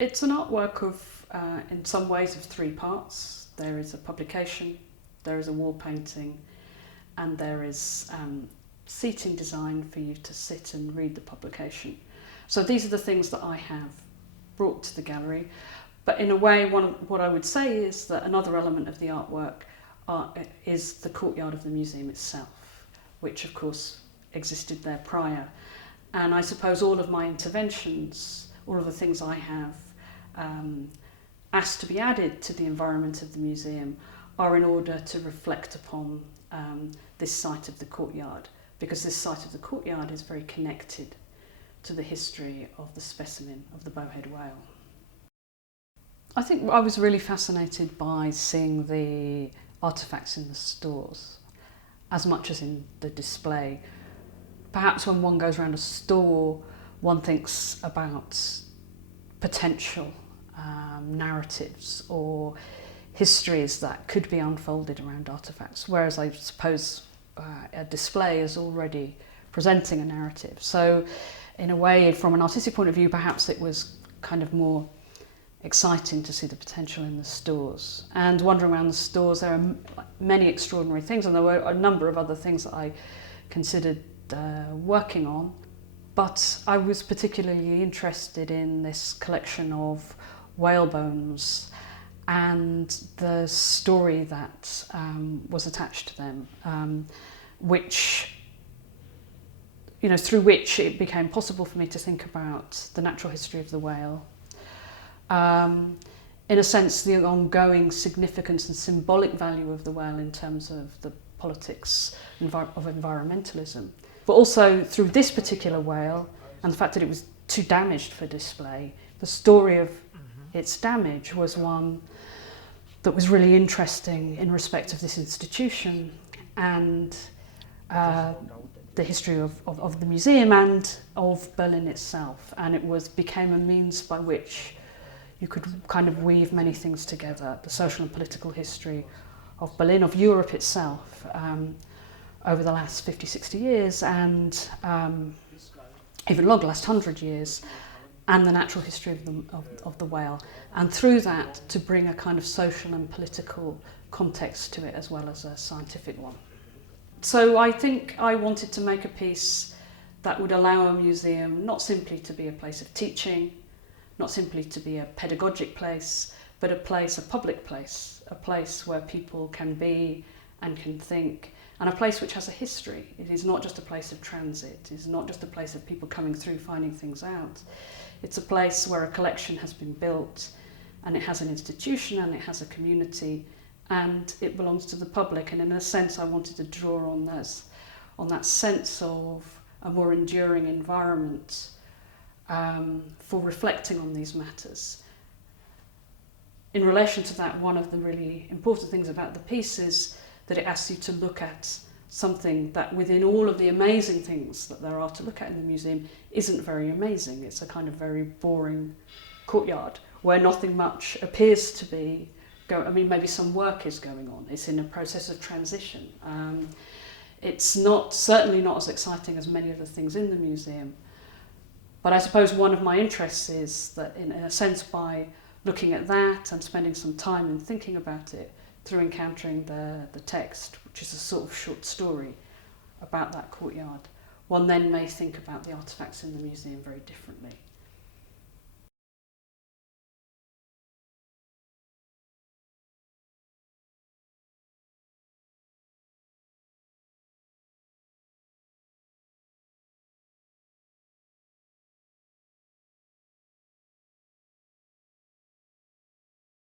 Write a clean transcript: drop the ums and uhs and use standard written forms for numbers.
It's an artwork of, in some ways, of three parts. There is a publication, there is a wall painting, and there is seating design for you to sit and read the publication. So these are the things that I have brought to the gallery. But in a way, what I would say is that another element of the artwork is the courtyard of the museum itself, which of course existed there prior. And I suppose all of my interventions, all of the things I have asked to be added to the environment of the museum are in order to reflect upon this site of the courtyard, because this site of the courtyard is very connected to the history of the specimen of the bowhead whale. I think I was really fascinated by seeing the artefacts in the stores as much as in the display. Perhaps when one goes around a store, one thinks about potential narratives or histories that could be unfolded around artefacts, whereas I suppose a display is already presenting a narrative. So in a way, from an artistic point of view, perhaps it was kind of more exciting to see the potential in the stores. And wandering around the stores, there are many extraordinary things, and there were a number of other things that I considered working on. But I was particularly interested in this collection of whale bones and the story that was attached to them, which, through which it became possible for me to think about the natural history of the whale. In a sense, the ongoing significance and symbolic value of the whale in terms of the politics of environmentalism. But also through this particular whale and the fact that it was too damaged for display, the story of its damage was one that was really interesting in respect of this institution and the history of the museum and of Berlin itself. And it became a means by which you could kind of weave many things together: the social and political history of Berlin, of Europe itself, over the last 50, 60 years, and even longer, last 100 years, and the natural history of the whale. And through that, to bring a kind of social and political context to it, as well as a scientific one. So I think I wanted to make a piece that would allow a museum not simply to be a place of teaching, not simply to be a pedagogic place, but a public place, a place where people can be and can think, and a place which has a history. It is not just a place of transit, it is not just a place of people coming through finding things out. It's a place where a collection has been built, and it has an institution, and it has a community, and it belongs to the public. And in a sense, I wanted to draw on that sense of a more enduring environment for reflecting on these matters. In relation to that, one of the really important things about the piece is that it asks you to look at something that, within all of the amazing things that there are to look at in the museum, isn't very amazing. It's a kind of very boring courtyard where nothing much appears to be going. I mean, maybe some work is going on. It's in a process of transition. It's certainly not as exciting as many of the things in the museum. But I suppose one of my interests is that, in a sense, by looking at that and spending some time and thinking about it, through encountering the text, which is a sort of short story about that courtyard, one then may think about the artefacts in the museum very differently.